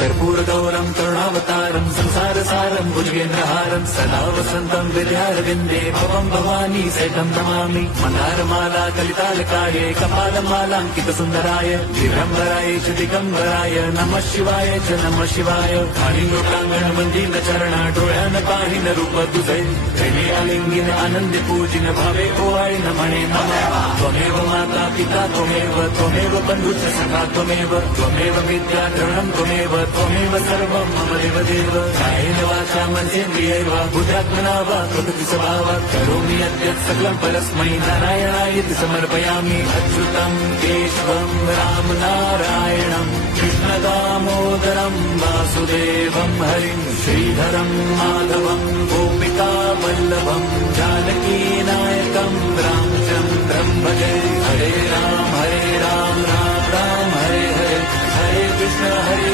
कर्पूरगौरं करुणावतारं संसारसारं भुजगेन्द्रहारं सदा वसन्तं विद्यारविन्दे भवं भवानी सहितं नमामि। मन्दारमाला कलितालकाये कपालमालाङ्कितसुन्दराय दिगम्बराय च दिगम्बराय नमः शिवाय च नमः शिवाय। कालिङ्गप्राङ्गण मन्दिरचरण डोळ्यान पाहिन रूप तुझे प्रेमे आलिंगिन आनंदे पूजिन भावे ओवाळे नमणे नमः। त्वमेव माता पिता त्वमेव बन्धुश्च सखा त्वमेव विद्याधरणं त्वमेव सर्वं मम देवदेव। कायेन वाचा मनसेन्द्रियैर्वा बुद्ध्यात्मना वा प्रकृति स्वभावात् करोमि यद्यत् सकलं परस्मै नारायणायेति समर्पयामि। अच्युतं केशवं राम नारायणं कृष्णदामोदरं वासुदेवं हरिं श्रीधरं माधवं गोपिका वल्लभं जानकीनायकं रामचन्द्रं भजे। हरे राम राम राम हरे हरे हरे कृष्ण हरे